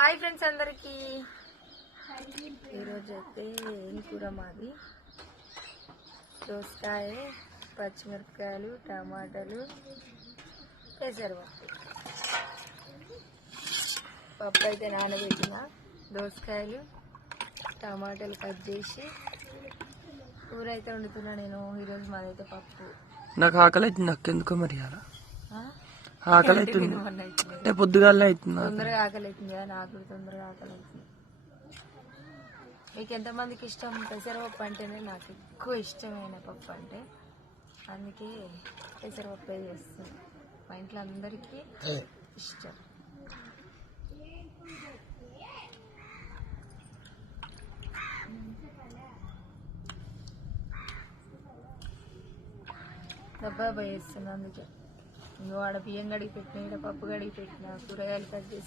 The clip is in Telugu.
హాయ్ ఫ్రెండ్స్ అందరికి ఈరోజు అయితే ఏం కూర మాది దోసకాయ పచ్చిమిరపకాయలు టమాటాలు పెసరపప్పు పప్పు అయితే నానబెట్టిన దోసకాయలు టమాటాలు కట్ చేసి కూర అయితే వండుతున్నా నేను ఈరోజు మాదైతే పప్పు నాకు ఆకలి అవుతుంది నాకెందుకో మరి అలా ఆకలి అవుతుంది అంటే పొద్దుగాలే అవుతుంది తొందరగా ఆకలి అవుతుంది కదా నాకు తొందరగా ఆకలి అవుతుంది మీకు ఎంతమందికి ఇష్టం పెసరపప్పు అంటేనే నాకు ఎక్కువ ఇష్టమైన పప్పు అంటే అందుకే పెసరపప్పు చేస్తుంది మా ఇంట్లో అందరికీ ఇష్టం డబ్బా వేస్తున్నా అందుకే ఇంకో ఆడ బియ్యం గడిగి పెట్టిన ఇక్కడ పప్పు గడిగి పెట్టిన కూరగాయలు కట్ చేసి